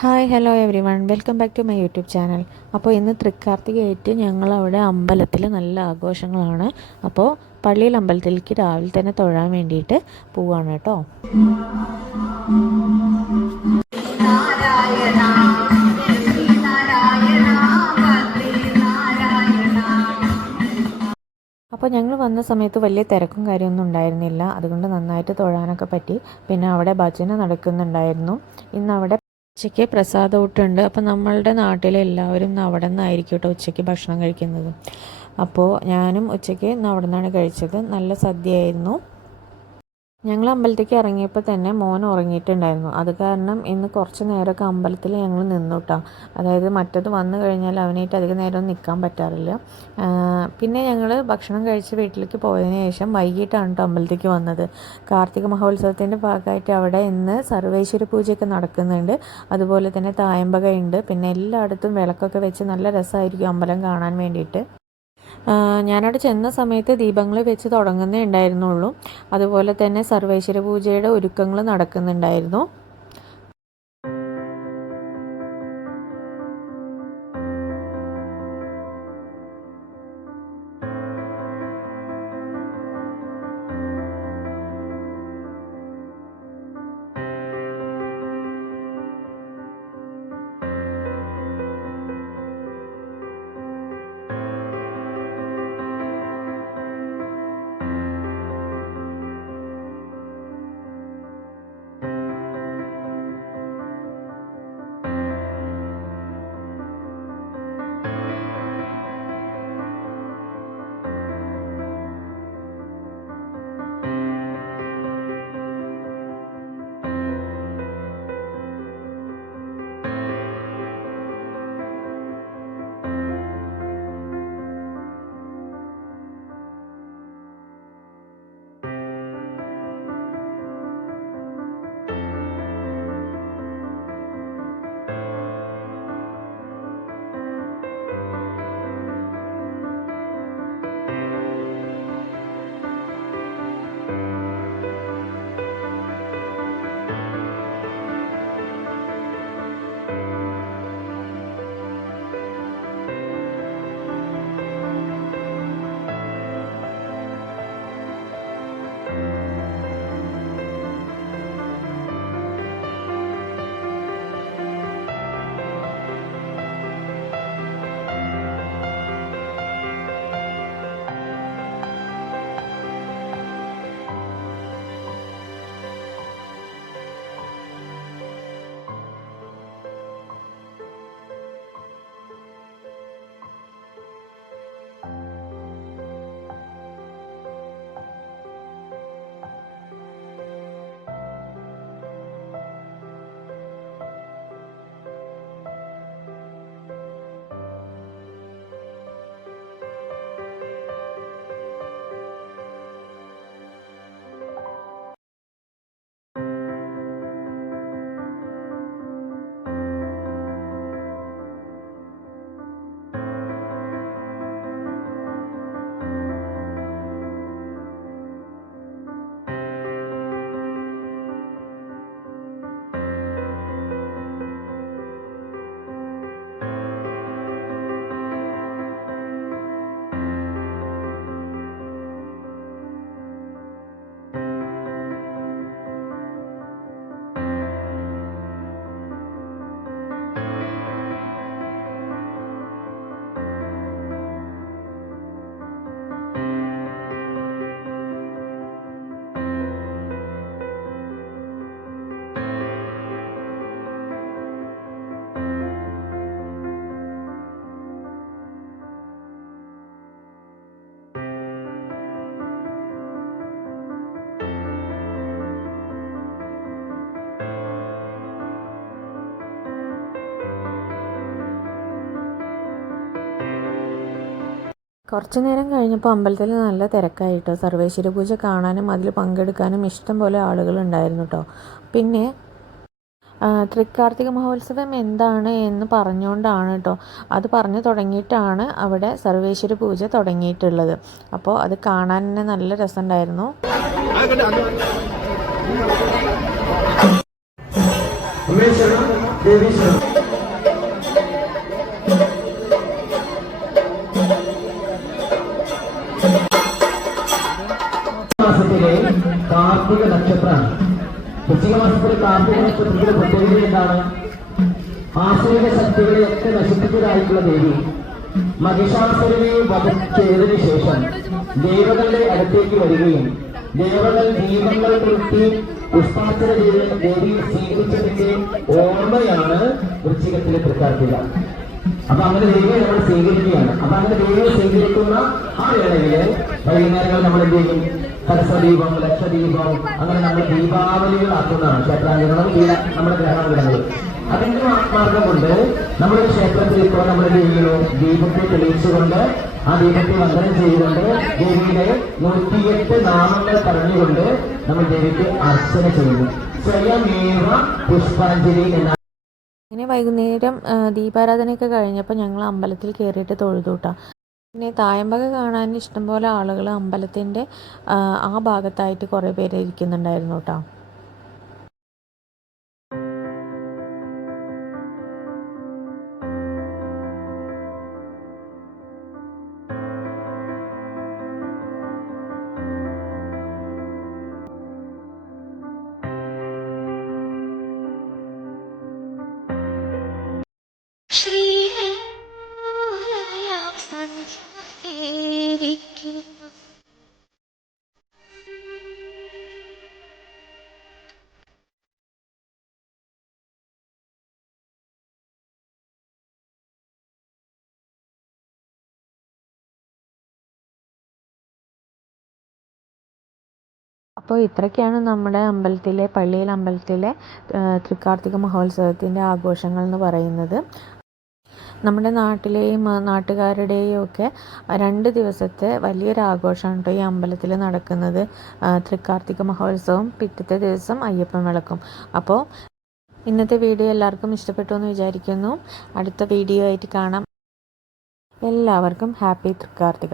Hi hello everyone welcome back to my YouTube channel. അപ്പോൾ ഇന്ന് തൃക്കാർത്തികയായിട്ട് ഞങ്ങളവിടെ അമ്പലത്തിൽ നല്ല ആഘോഷങ്ങളാണ്. അപ്പോൾ പള്ളിയിൽ അമ്പലത്തിലേക്ക് രാവിലെ തന്നെ തൊഴാൻ വേണ്ടിയിട്ട് പോവാണ് കേട്ടോ. അപ്പോൾ ഞങ്ങൾ വന്ന സമയത്ത് വലിയ തിരക്കും കാര്യമൊന്നും ഉണ്ടായിരുന്നില്ല, അതുകൊണ്ട് നന്നായിട്ട് തൊഴാനൊക്കെ പറ്റി. പിന്നെ അവിടെ ഭജന നടക്കുന്നുണ്ടായിരുന്നു. ഇന്ന് അവിടെ ഉച്ചയ്ക്ക് പ്രസാദമൂട്ടുണ്ട്. അപ്പോൾ നമ്മളുടെ നാട്ടിലെ എല്ലാവരും അവിടെ നിന്നായിരിക്കും കേട്ടോ ഉച്ചയ്ക്ക് ഭക്ഷണം കഴിക്കുന്നത്. അപ്പോൾ ഞാനും ഉച്ചയ്ക്ക് ഇന്ന് അവിടെ നിന്നാണ് കഴിച്ചത്. നല്ല സദ്യയായിരുന്നു. ഞങ്ങൾ അമ്പലത്തേക്ക് ഇറങ്ങിയപ്പോൾ തന്നെ മോൻ ഉറങ്ങിയിട്ടുണ്ടായിരുന്നു. അത് കാരണം ഇന്ന് കുറച്ച് നേരമൊക്കെ അമ്പലത്തിൽ ഞങ്ങൾ നിന്നു കേട്ടോ. അതായത് മറ്റത് വന്നു കഴിഞ്ഞാൽ അവനായിട്ട് അധികം നേരമൊന്നും നിൽക്കാൻ പറ്റാറില്ല. പിന്നെ ഞങ്ങൾ ഭക്ഷണം കഴിച്ച് വീട്ടിലേക്ക് പോയതിന് ശേഷം വൈകിട്ടാണ് കേട്ടോ അമ്പലത്തേക്ക് വന്നത്. കാർത്തിക മഹോത്സവത്തിൻ്റെ ഭാഗമായിട്ട് അവിടെ ഇന്ന് സർവേശ്വര പൂജയൊക്കെ നടക്കുന്നുണ്ട്. അതുപോലെ തന്നെ തായമ്പകയുണ്ട്. പിന്നെ എല്ലായിടത്തും വിളക്കൊക്കെ വെച്ച് നല്ല രസമായിരിക്കും അമ്പലം കാണാൻ വേണ്ടിയിട്ട്. ഞാനവിടെ ചെന്ന സമയത്ത് ദീപങ്ങൾ വെച്ച് തുടങ്ങുന്നേ ഉണ്ടായിരുന്നുള്ളൂ. അതുപോലെ തന്നെ സർവേശ്വര പൂജയുടെ ഒരുക്കങ്ങൾ നടക്കുന്നുണ്ടായിരുന്നു. കുറച്ച് നേരം കഴിഞ്ഞപ്പോൾ അമ്പലത്തിൽ നല്ല തിരക്കായിട്ടോ. സർവേശ്വര പൂജ കാണാനും അതിൽ പങ്കെടുക്കാനും ഇഷ്ടം പോലെ ആളുകളുണ്ടായിരുന്നു കേട്ടോ. പിന്നെ തൃക്കാർത്തിക മഹോത്സവം എന്താണ് എന്ന് പറഞ്ഞുകൊണ്ടാണ് കേട്ടോ, അത് പറഞ്ഞു തുടങ്ങിയിട്ടാണ് അവിടെ സർവേശ്വര പൂജ തുടങ്ങിയിട്ടുള്ളത്. അപ്പോൾ അത് കാണാൻ തന്നെ നല്ല രസമുണ്ടായിരുന്നു. മാസത്തിലെ കാർത്തിക നക്ഷത്രമാണ്. വൃശ്ചിക മാസത്തിലെ കാർത്തിക നക്ഷത്രത്തിലെ പ്രത്യേകത എന്താണ്? ആസുരിക ശക്തികളെയൊക്കെ നശിപ്പിച്ചതായിട്ടുള്ള ദേവി മഹിഷാസുരനെ വധിച്ചതിനു ശേഷം ദേവകളുടെ അടുത്തേക്ക് വരികയും ദേവകൾ ദീപങ്ങൾ കൊളുത്തി പുഷ്പാർച്ചന ചെയ്ത് ദേവിയെ സ്വീകരിച്ചതിന്റെ ഓർമ്മയാണ് വൃശ്ചികത്തിലെ തൃക്കാർത്തിക. അപ്പൊ അങ്ങനെ ദേവിയെ നമ്മൾ സ്വീകരിക്കുകയാണ്. അപ്പൊ അങ്ങനെ ദേവിയെ സ്വീകരിക്കുന്ന ആ വേളയില് വൈകുന്നേരങ്ങൾ നമ്മൾ എന്ത് ചെയ്യും? കലശദീപം, ലക്ഷദീപം, അങ്ങനെ നമ്മൾ ദീപാവലികളാക്കുന്നതാണ് ക്ഷേത്രാങ്കണങ്ങളും നമ്മുടെ ഗ്രഹണങ്ങളും. അതിന്റെ മാർഗം കൊണ്ട് നമ്മുടെ ക്ഷേത്രത്തിൽ ഇപ്പോൾ നമ്മൾ എന്ത് ചെയ്യുന്നു? ദീപത്തെ തെളിയിച്ചുകൊണ്ട് ആ ദീപത്തെ വന്ദനം ചെയ്തുകൊണ്ട് ദേവിയുടെ 108 നാമങ്ങൾ പറഞ്ഞുകൊണ്ട് നമ്മൾ ദേവിക്ക് അർച്ചന ചെയ്യുന്നു. സ്വയമേവ പുഷ്പാഞ്ജലി എന്ന. അങ്ങനെ വൈകുന്നേരം ദീപാരാധനയൊക്കെ കഴിഞ്ഞപ്പോൾ ഞങ്ങൾ അമ്പലത്തിൽ കയറിയിട്ട് തൊഴുതൂട്ടാം. പിന്നെ തായമ്പക കാണാൻ ഇഷ്ടംപോലെ ആളുകൾ അമ്പലത്തിൻ്റെ ആ ഭാഗത്തായിട്ട് കുറേ പേര് ഇരിക്കുന്നുണ്ടായിരുന്നു കേട്ടോ. അപ്പോൾ ഇത്രയൊക്കെയാണ് നമ്മുടെ പള്ളിയിലെ അമ്പലത്തിലെ തൃക്കാർത്തിക മഹോത്സവത്തിൻ്റെ ആഘോഷങ്ങൾ എന്ന് പറയുന്നത്. നമ്മുടെ നാട്ടിലെയും നാട്ടുകാരുടെയും ഒക്കെ 2 ദിവസത്തെ വലിയൊരു ആഘോഷമാണ് കേട്ടോ ഈ അമ്പലത്തിൽ നടക്കുന്നത്. തൃക്കാർത്തിക മഹോത്സവം, പിറ്റത്തെ ദിവസം അയ്യപ്പൻ വിളക്കും. അപ്പോൾ ഇന്നത്തെ വീഡിയോ എല്ലാവർക്കും ഇഷ്ടപ്പെട്ടു എന്ന് വിചാരിക്കുന്നു. അടുത്ത വീഡിയോ ആയിട്ട് കാണാം. എല്ലാവർക്കും ഹാപ്പി തൃക്കാർത്തിക.